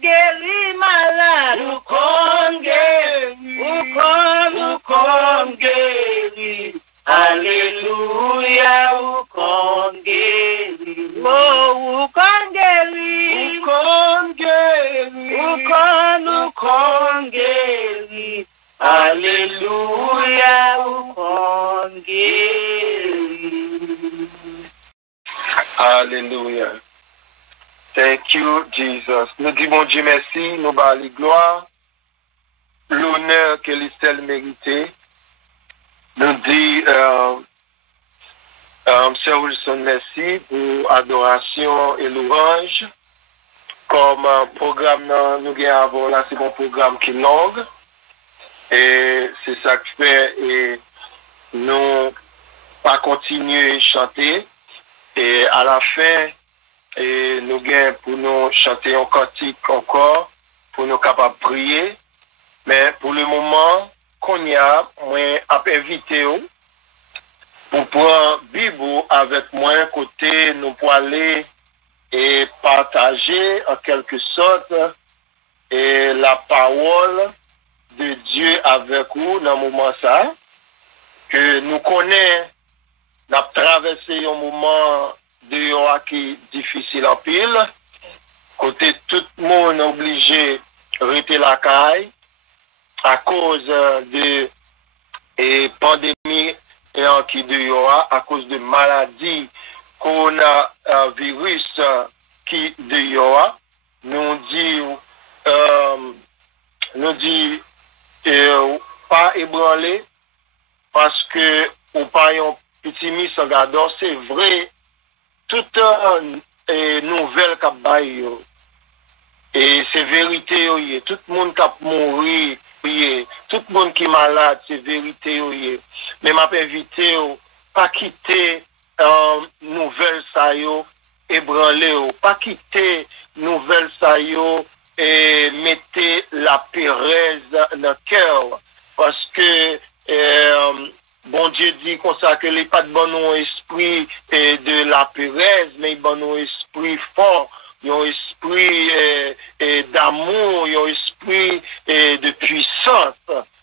guéri malade, ou kon guéri, Alléluia, ou kon guéri, oh, ou kon guéri, ou kon guéri, Alléluia, ou kon guéri. Alléluia. Thank you, Jesus. Nous disons, bon Dieu, merci, nous bâlons gloire, l'honneur que l'Israël méritait. Nous disons, Sœur Wilson, merci pour adoration et louange. Comme programme, nous avons là, c'est un programme qui est long. Et c'est ça que fait, et nous pas continuer à chanter. Et à la fin, et nous gagnons pour nous chanter un cantique encore, pour nous capables de prier. Mais pour le moment, qu'on y a, moi, à invité pour prendre Bible avec moi, côté, nous pour aller et partager en quelque sorte et la parole de Dieu avec vous dans le moment ça, que nous connaissons, nous avons traversé un moment de qui est difficile en pile, côté tout le monde est obligé de rester la caille à cause de pandémie qui de à cause de maladies coronavirus qui de nous dit pas ébranler parce que ou pas un petit mis en gardant, c'est vrai toute nouvelle qu'a bail et c'est vérité tout le monde qui a mouru tout le monde qui est malade, c'est vérité mais m'a invité pas quitter nouvelle ça yo ébranler pas quitter nouvelle ça yo et mettez la pérèse dans le cœur parce que bon Dieu dit comme ça que les pas de bon esprit de la pérèse mais bon esprit fort un esprit d'amour, un esprit de puissance.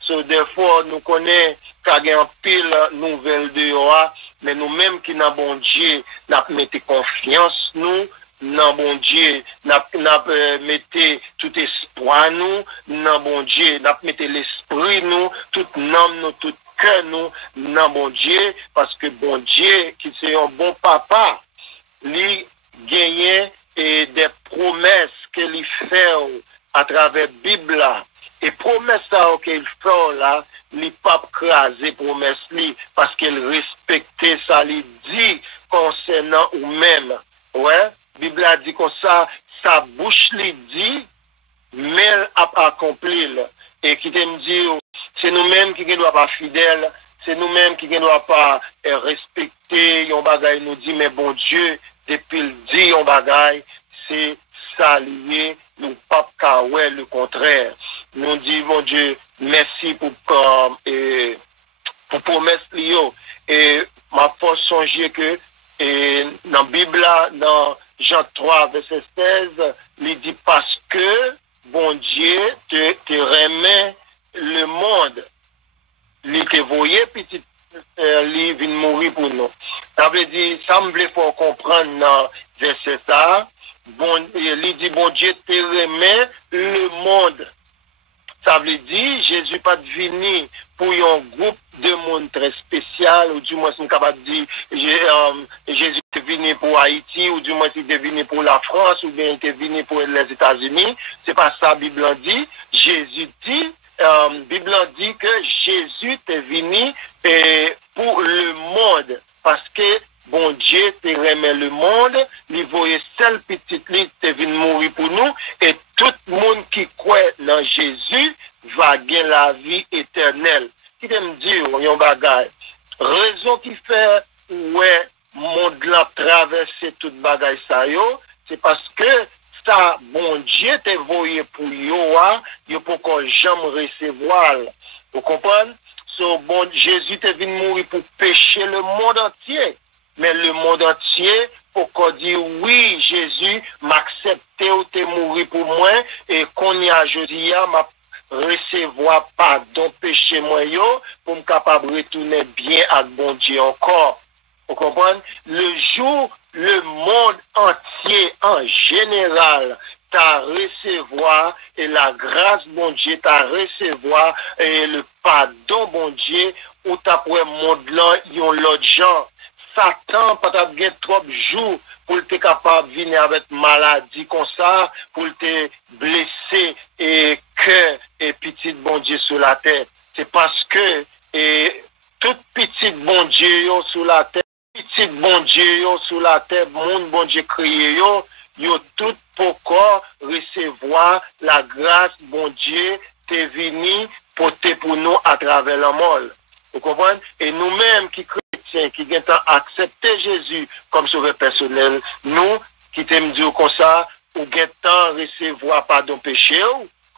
So, des fois, nous connaissons qu'il y a un pile nouvelle de Yoa, mais nous-mêmes qui n'avons bon Dieu, nous mettons confiance, nous, dans bon Dieu, nous mettons tout espoir, nous, dans bon Dieu, nous mettons l'esprit, nous, tout âme, nous, tout cœur, nous, dans bon Dieu, parce que bon Dieu, qui c'est un bon papa, lui, gagne et des promesses qu'il fait à travers la Bible. Et promesses qu'il fait là, il pas craser promesses parce qu'il respectait ça, il dit concernant ou même. Ouais, la Bible a dit comme ça, sa bouche lui dit, mais elle a accompli. Et qui me dit, c'est nous-mêmes qui ne doivent pas fidèles, c'est nous-mêmes qui ne doivent pas respecter, on bagaille nous dit, mais bon Dieu, depuis le dit on bagaille, c'est saluer, nous pas ouais le contraire. Nous dit mon Dieu, merci pour promesse Lio. Et ma force songer que dans la Bible, dans Jean 3, verset 16, il dit parce que bon Dieu te remet le monde. Il te voyait petit il vient mourir pour nous. Ça veut dire, ça me plaît pour comprendre dans verset ça. Bon, il dit, bon Dieu te remet le monde. Ça veut dire, Jésus pas venu pour un groupe de monde très spécial, ou du moins, c'est capable de dire, Jésus est venu pour Haïti, ou du moins, il est venu pour la France, ou bien il est venu pour les États-Unis. C'est pas ça, la Bible dit. Jésus dit, la Bible dit que Jésus est venu pour le monde, parce que bon Dieu te remet le monde, il voyait seul petit lit te venu mourir pour nous, et tout le monde qui croit dans Jésus va gagner la vie éternelle. Qui me dit, yon bagay, raison qui fait, ouais, monde l'a traversé toute bagay sa yo, c'est parce que ça, bon Dieu te voyé pour yo pour qu'on jamais recevoir. Vous comprenez? So, bon, Jésus te venu mourir pour pécher le monde entier. Mais le monde entier, encore dit oui, Jésus m'accepté ou t'es mouru pour moi et qu'on y a jeudi m'a recevoir pardon péché moi yo pour me capable retourner bien à bon Dieu encore. Vous comprenez? Le jour le monde entier en général t'a recevoir et la grâce bon Dieu t'a recevoir et le pardon bon Dieu ou t'a pour monde là yon l'autre gens. Satan peut-être get trop jours pour être capable de venir avec maladie comme ça, pour te blesser et cœur et petit bon Dieu sur la terre. C'est parce que tout petit bon Dieu yo sur la terre, petit bon Dieu yo sur la terre, monde bon Dieu créé yo tout pourquoi recevoir la grâce bon Dieu t'est venu porter pour nous à travers le monde. Vous comprenez? Et nous-mêmes qui chrétiens, qui ont accepté Jésus comme sauveur personnel, nous qui t'aiment dire comme ça, ou avons recevoir pardon péché,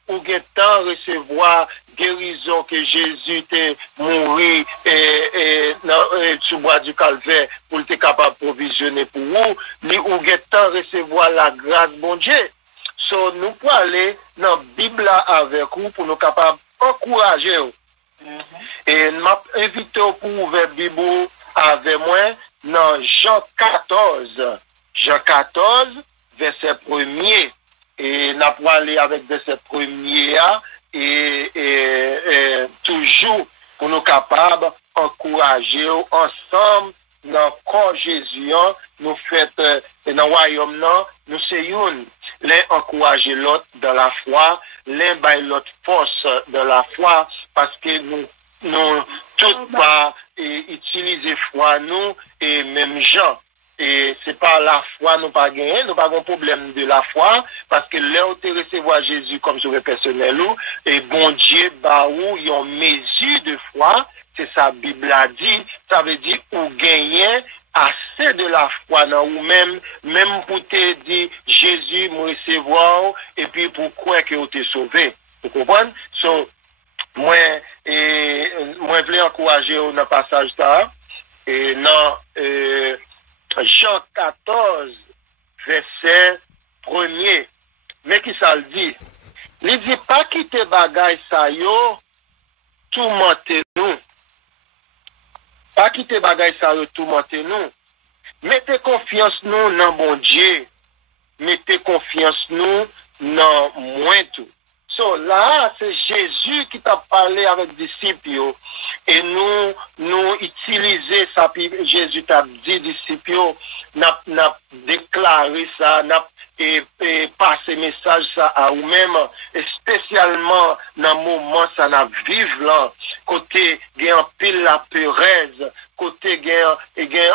ou avons recevoir guérison que Jésus t'est mouru et sous bois du calvaire pour être capable de provisionner pour vous, ou avons recevoir la grâce bon Dieu. So, nous pouvons aller dans la Bible avec vous pour nous capables d'encourager. Et m'a invité pour ouvrir la Bible avec moi dans Jean 14. Jean 14, verset 1er. Et n'a pas aller avec verset 1er et toujours pour nous capables d'encourager ensemble dans le corps Jésus, nous faisons dans le royaume, nous sommes l'un encourager l'autre dans la foi, l'un by l'autre force dans la foi, parce que nous tous pas utiliser foi nous et même gens. Et c'est pas la foi, nous pas gagné, nous pas un problème de la foi, parce que là où tu recevoir Jésus comme sauveur personnel, et bon Dieu, bah où il y a une mesure de foi, c'est ça, Bible a dit, ça veut dire ou gagner assez de la foi dans ou même pour te dire Jésus me recevoir, et puis pourquoi que vous t'es sauvé. Vous comprenez? So, moi, je voulais encourager dans le passage ça, et dans Jean 14, verset 1er. Mais qui ça le dit? Il dit pas quitter bagay sa yo, tout monter nous. Pas quitter bagay sa yo, tout monter nous. Mettez confiance nous dans bon Dieu. Mettez confiance nous dans moins tout. So là, c'est Jésus qui t'a parlé avec les disciples et nous utiliser ça, puis Jésus t'a dit disciples, n'a déclaré ça, n'a passé message ça à vous-même, et spécialement dans le moment ça n'a vivre là, côté gain en pile la peuresse, côté gain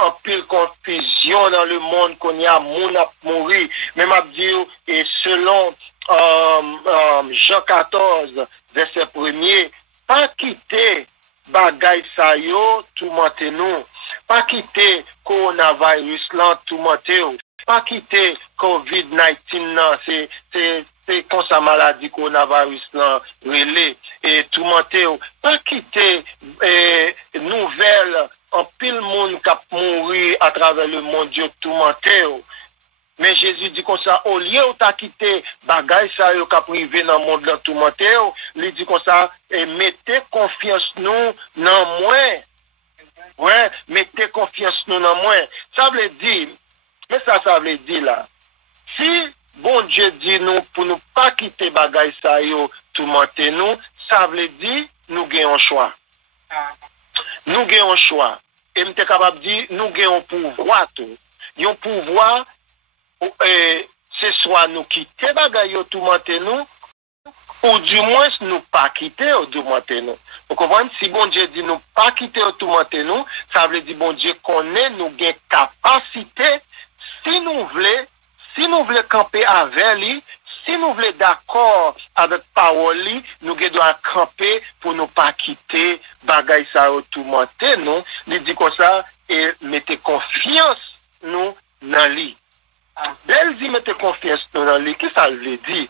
en pile confusion dans le monde qu'on y a moun a mourir, même à dire et selon Jean 14 verset 1er, pas quitter bagay sa yo tout monter nous, pas quitter coronavirus là tout monter, pas quitter COVID-19 là, c'est comme ça maladie coronavirus là relais et tout monter, pas quitter nouvelle en pile monde qui a mouru à travers le monde Dieu tout monter. Mais Jésus dit comme ça, au lieu où t'as quitté bagay ça yo ka privé dans le monde là tout monter, il dit comme ça, et mettez confiance nous dans moi. Ouais, mettez confiance nous dans moi. Ça veut dire, mais ça veut dire là. Si bon Dieu dit nous pour nous pas quitter bagay ça yo tout monter nous, ça veut dire nous gagnons un choix. Nous gagnons un choix. Et m'était capable de dire nous gagnons pouvoir tout. Un pouvoir c'est soit nous quitter bagay yo tout monter nous, ou du moins nous pas quitter ou tout monter nous. Vous comprenez? Si bon Dieu dit nous pas quitter ou tout monter nous, ça veut dire bon Dieu connaît nous gain capacité si nous voulons camper avec lui, si nous voulons d'accord avec parole lui, nous devons camper pour nous pas quitter bagay ça ou tout monter nous. Il dit comme ça et mettez confiance nous dans lui. Belle dit mettez confiance dans lui, qui ça veut dire?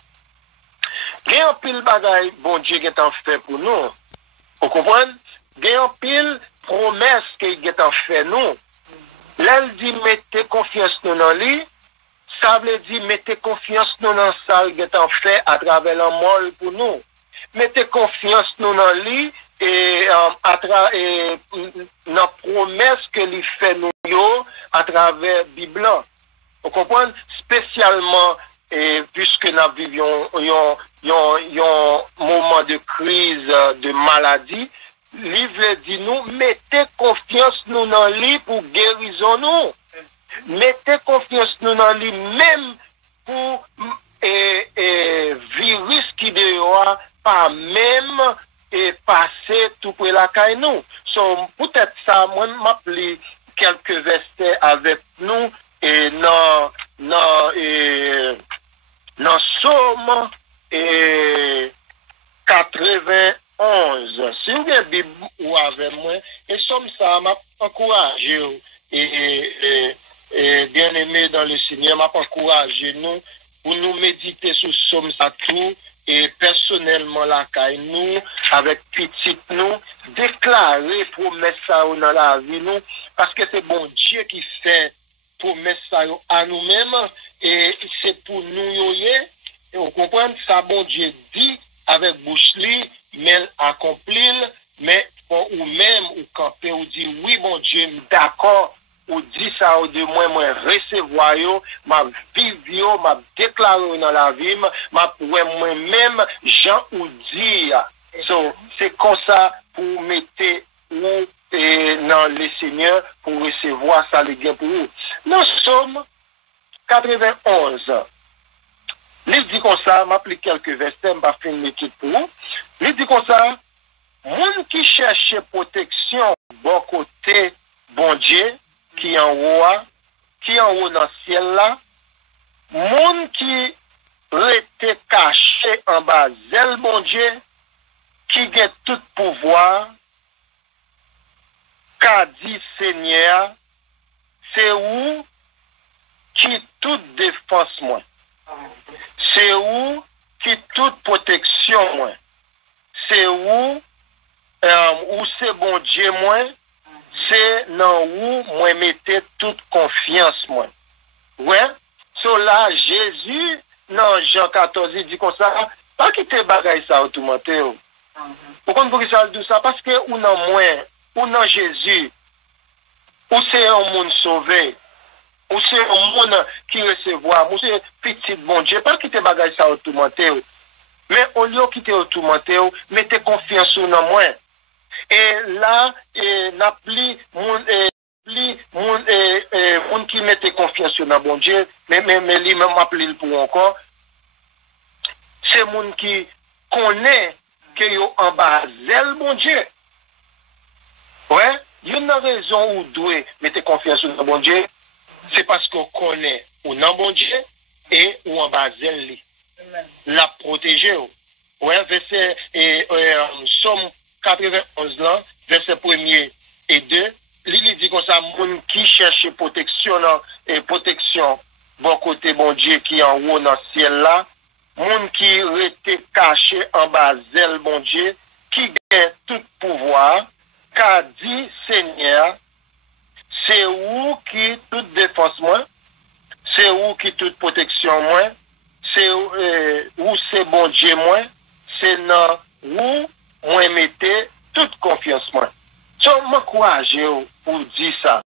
Il y a un pile bagay bon Dieu qui est en fait pour nous. Vous comprenez? Il y a un pile promesse qu'il est en fait nous. L'elle dit mettez confiance nous dans lui, ça veut dire mettez confiance nous dans ça qui est en fait à travers la mort pour nous. Mettez confiance nous dans lui et dans la promesse que lui fait nous à travers la Bible. Vous comprenez? Spécialement, puisque nous vivions un moment de crise, de maladie, livre dit nous, mettez confiance nous dans lui pour guérison nous. Mettez confiance nous dans lui même pour virus qui dehors pas même passer tout près la caille nous. So, peut-être ça, moi, m'appeler quelques versets avec nous et dans Somme 91. Si vous avez Bible ou avec moi, et Somme ça m'a encouragé et bien aimé dans le Seigneur, m'a encouragé nous pour nous méditer sur Somme ça tout. Et personnellement, la caille nous, avec petite nous, déclarer promesse ça dans la vie nous, parce que c'est bon Dieu qui fait promesse ça à nous-mêmes, et c'est pour nous, et vous comprenez, ça bon Dieu dit, avec bouche li, mais accompli, mais pour ou même, ou camper, ou dit, oui, bon Dieu, d'accord, ou dit ça ou de moi recevoir yo m'a vivre yo m'a déclarer dans la vie m'a moi même Jean ou dire so c'est comme ça pour mettre ou dans le Seigneur pour recevoir ça les gains pour vous. Nous sommes 91. Il dit comme ça, m'applique quelques versets, m'a fait une équipe pour vous. Il dit comme ça, monde qui cherche protection bon côté bon Dieu qui en haut dans le ciel là, monde qui était caché en bas zèle bon Dieu, qui a tout pouvoir, qu'a dit Seigneur, c'est où qui toute défense moi, c'est où qui toute protection moi, c'est où c'est bon Dieu moi, c'est dans où moi mettez toute confiance moi. Ouais, so là Jésus dans Jean 14 il dit comme ça, pas quitter bagaille ça automaté. Pourquoi vous ça dit ça parce que ou dans moi, ou dans Jésus, ou c'est un monde sauvé, ou c'est un monde qui recevoir, ou c'est petit bon Dieu, pas quitter bagaille ça automaté. Mais au lieu quitter automaté, mettez confiance dans moi. Et là, n'appli moun qui mette confiance dans bon Dieu, mais lui même appelé pour encore. C'est moun qui connaît que yo en bas zèle bon Dieu. Ouais, il y a une raison où doit mettre confiance dans bon Dieu, c'est parce qu'on connaît ou non bon Dieu et ou en bas zèle li. La protéger. Ouais, verset Somme 91 là, verset 1er et 2, il dit comme ça, moun qui cherche protection et protection, bon côté bon Dieu qui en haut dans le ciel là, moun qui était caché en bas zèle bon Dieu, qui gagne tout pouvoir, qu'a dit Seigneur, c'est où qui toute défense moi, c'est où qui toute protection moi, c'est où c'est bon Dieu moi, c'est dans où moi mettez toute confiance moi. So, m'encourage pour dire ça.